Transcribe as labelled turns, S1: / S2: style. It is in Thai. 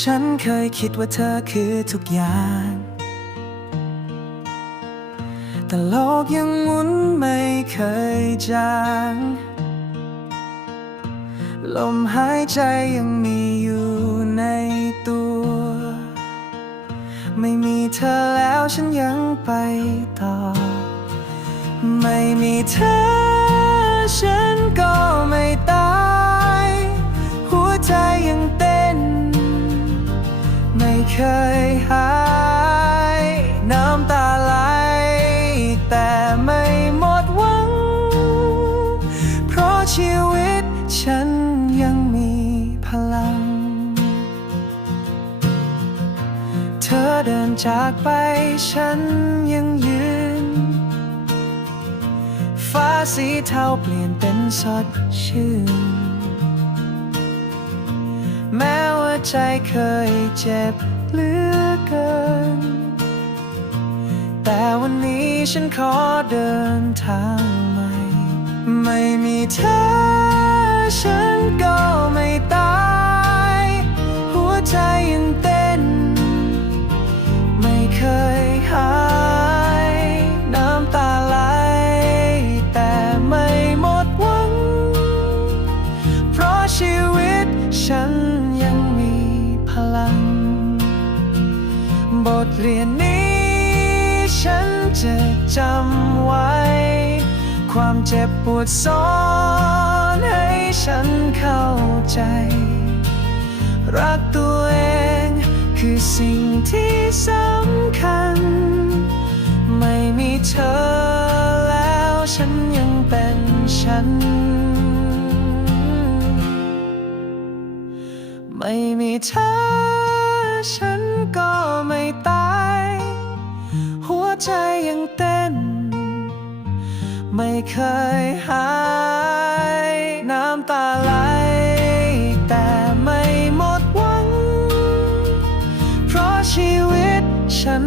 S1: ฉันเคยคิดว่าเธอคือทุกอย่าง แต่โลกยังหมุนไม่เคยจาง ลมหายใจยังมีอยู่ในตัว ไม่มีเธอแล้วฉันยังไปต่อ ไม่มีเธอฉัน เคยหาย น้ำตาไหล แต่ไม่หมดหวัง เพราะชีวิตฉันยังมีพลัง เธอเดินจากไปฉันยังยืน ฟ้าสีเทาเปลี่ยนเป็นสดชื่น แม้ว่าใจเคยเจ็บ เหลือเกิน แต่วันนี้ฉันขอเดินทางใหม่ ไม่มีเธอฉัน บทเรียนนี้ ฉันจะจำไว้ ความเจ็บปวดซ้อนให้ฉันเข้าใจ รักตัวเองคือสิ่งที่สำคัญ ไม่มีเธอแล้วฉันยังเป็นฉัน ไม่มีเธอ ฉันก็ไม่ตาย หัวใจยังเต้น ไม่เคยหาย น้ำตาไหล แต่ไม่หมดหวัง เพราะชีวิตฉัน